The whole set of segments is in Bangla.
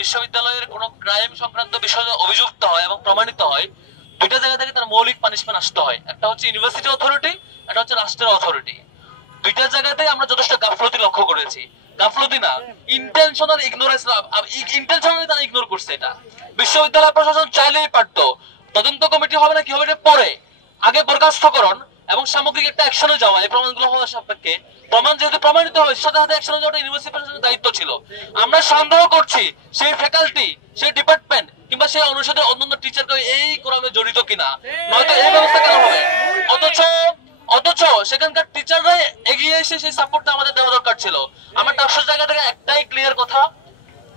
বিশ্ববিদ্যালয়ের কোনো ক্রাইম সংক্রান্ত বিষয়ে অভিযুক্ত হয় এবং প্রমাণিত হয়, দুইটা জায়গা থেকে তার মৌলিক পানিশমেন্ট আসতে হয়। একটা হচ্ছে ইউনিভার্সিটি অথরিটি, একটা হচ্ছে রাষ্ট্রের অথরিটি। দুইটা জায়গাতে আমরা যথেষ্ট গাফলতি লক্ষ্য করেছি। গাফলতি না, ইন্টেনশনাল ইগনোরেন্স, ইন্টেনশনালি তারা ইগনোর করছে। এটা বিশ্ববিদ্যালয় প্রশাসন চাইলেই পারতো। তদন্ত কমিটি হবে না কি হবে পরে, আগে বরখাস্তকরণ এবং সামগ্রিক একটা অ্যাকশনে যাওয়া, এই প্রমাণগুলো হওয়ার সাপেক্ষে। প্রমাণ যেহেতু প্রমাণিত হবে, সাথে সাথে অ্যাকশনে যাওয়াটা ইউনিভার্সিটি প্রশাসনের দায়িত্ব ছিল। আমরা সন্দেহ করছি সেই ফ্যাকাল্টি, সেই ডিপার্টমেন্ট কিংবা সেই অনুষদের অন্যান্য টিচারকে এই ক্রমে জড়িত কিনা, নয়তো এই ব্যবস্থা কেন হবে? অথচ সেখানকার টিচাররাই এগিয়ে এসে সেই সাপোর্টটা আমাদের দেওয়া দরকার ছিল। আমার টাকশোর জায়গা থেকে একটাই ক্লিয়ার কথা,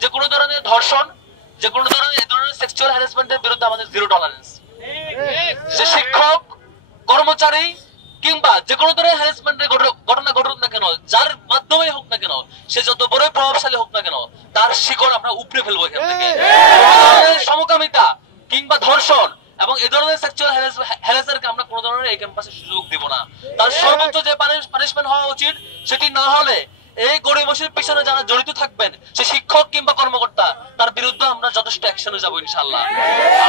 যে কোনো ধরনের ধর্ষণ, যে কোনো ধরনের এই ধরনের সেক্সুয়াল হ্যারাসমেন্টের বিরুদ্ধে আমাদের জিরো টলারেন্স। সে শিক্ষক, কর্মচারী কিংবা যে কোনো ধরনের হ্যারাসমেন্টের ঘটনা ঘটুক না কেন, যার মাধ্যমে হোক না কেন, সে যত বড় প্রভাবশালী হোক না কেন, তার শিকড় আমরা উপড়ে ফেলবো এখান থেকে। সমকামিতা কিংবা ধর্ষণ এবং এই ধরনের সেক্সুয়াল হ্যারাসমেন্টকে আমরা কোনো ধরনের এই ক্যাম্পাসে সুযোগ দিব না। তার সর্বোচ্চ যে পানিশমেন্ট হওয়া উচিত, সেটি না হলে এই গড়িমসির পিছনে যারা জড়িত থাকবেন, সে শিক্ষক কিংবা কর্মকর্তা, তার বিরুদ্ধে আমরা যথেষ্ট অ্যাকশনে যাব ইনশাআল্লাহ।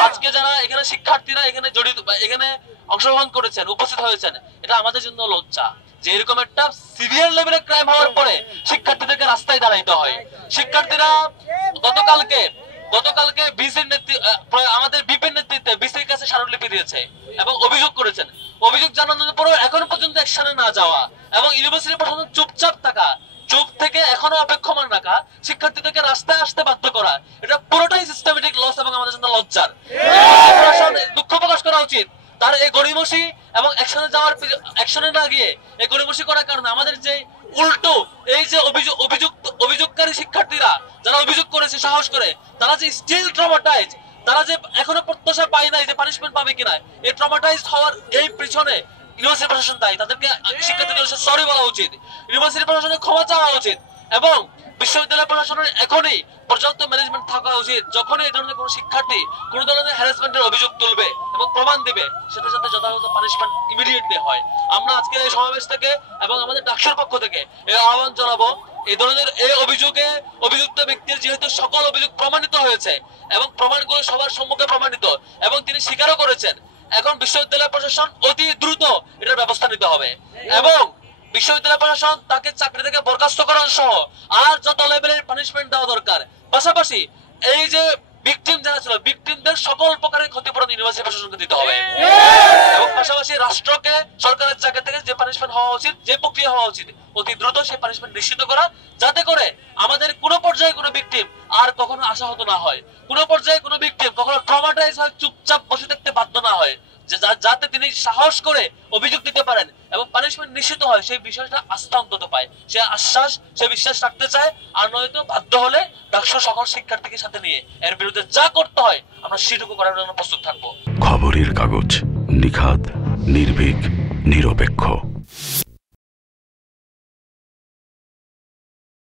আজকে যারা এখানে শিক্ষার্থীরা এখানে জড়িত, এখানে অংশগ্রহণ করেছেন, উপস্থিত হয়েছেন, এটা আমাদের জন্য লজ্জা যে এরকম একটা সিভিয়ার লেভেলের ক্রাইম হওয়ার পরে শিক্ষার্থীদেরকে রাস্তায় দাঁড়াইতে হয়। শিক্ষার্থীরা গতকালকে বিসির আমাদের বিপির নেতৃত্বে বিসির কাছে স্মারকলিপি দিয়েছে এবং অভিযোগ করেছেন। অভিযোগ জানানোর পরেও এখন পর্যন্ত অ্যাকশনে না যাওয়া এবং ইউনিভার্সিটি প্রশাসন চুপচাপ থাকা, চুপ থেকে এখনো অপেক্ষমান রাখা, শিক্ষার্থীদেরকে রাস্তায় আসতে বাধ্য করা, এটা পুরোটাই সিস্টেমেটিক লস এবং আমাদের জন্য লজ্জার। দুঃখ প্রকাশ করা উচিত তার এই গড়িমসি এবং অ্যাকশনে না গিয়ে এই গড়িমসি করার কারণে আমাদের যে উল্টো এই যে অভিযোগকারী শিক্ষার্থীরা যারা অভিযোগ করেছে সাহস করে, তারা যে স্টিল ট্রমাটাইজ, তারা যে এখনো প্রত্যাশা পায় নাই যে পানিশমেন্ট পাবে কিনা, এই ট্রমাটাইজড হওয়ার এই পিছনে ইউনিভার্সিটি প্রশাসন দায়ী। তাদেরকে শিক্ষার্থীদের সরি বলা উচিত, ইউনিভার্সিটি প্রশাসনের ক্ষমা চাওয়া উচিত এবং বিশ্ববিদ্যালয় প্রশাসনের এখনই পর্যাপ্ত ম্যানেজমেন্ট থাকা উচিত। যখনই এই ধরনের কোনো শিক্ষার্থী কোনো ধরনের হ্যারাসমেন্টের অভিযোগ তুলবে এবং প্রমাণ দিবে, সেটার সাথে যথাযথ পানিশমেন্ট ইমিডিয়েটলি হয়। আমরা আজকে এই সমাবেশ থেকে এবং আমাদের ডাকসুর পক্ষ থেকে এই আহ্বান জানাবো, এই ধরনের এই অভিযুক্ত ব্যক্তির যেহেতু সকল অভিযোগ প্রমাণিত হয়েছে এবং প্রমাণগুলো সবার সম্মুখে প্রমাণিত এবং তিনি স্বীকারও করেছেন, এখন বিশ্ববিদ্যালয় প্রশাসন অতি দ্রুত এটার ব্যবস্থা নিতে হবে এবং বিশ্ববিদ্যালয় প্রশাসন তাকে চাকরি থেকে বরখাস্তকরণ সহ আর যত লেভেলের পানিশমেন্ট দেওয়া দরকার, পাশাপাশি এই যে ভিকটিম যারা ছিল, ভিকটিমদের সকল প্রকারের ক্ষতিপূরণ ইউনিভার্সিটি প্রশাসনকে দিতে হবে এবং পাশাপাশি রাষ্ট্রকে সরকারের জায়গা থেকে যে পানিশমেন্ট হওয়া উচিত, যে প্রক্রিয়া হওয়া উচিত, অতি দ্রুত সেই পানিশমেন্ট নিশ্চিত করা, যাতে করে আমাদের কোনো পর্যায়ে কোনো ভিকটিম আর কখনো আশাহত না হয়, কোনো পর্যায়ে কোনো ভিকটিম কখনো ট্রমাটাইজ হয় চুপচাপ বসে থাকতে বাধ্য না হয়, যাতে তিনি সাহস করে অভিযোগ দিতে পারেন এবং পানিশমেন্ট নিশ্চিত হয়, সেই বিষয়টা আস্থা অন্তত পায়, সে আশ্বাস, সে বিশ্বাস রাখতে চায়। আর নয়তো বাধ্য হলে ডাকসু সকল শিক্ষার্থীকে সাথে নিয়ে এর বিরুদ্ধে যা করতে হয় আমরা সেটুকু করার জন্য প্রস্তুত থাকবো। খবরের কাগজ, নিখাত, নির্ভীক, নিরপেক্ষ।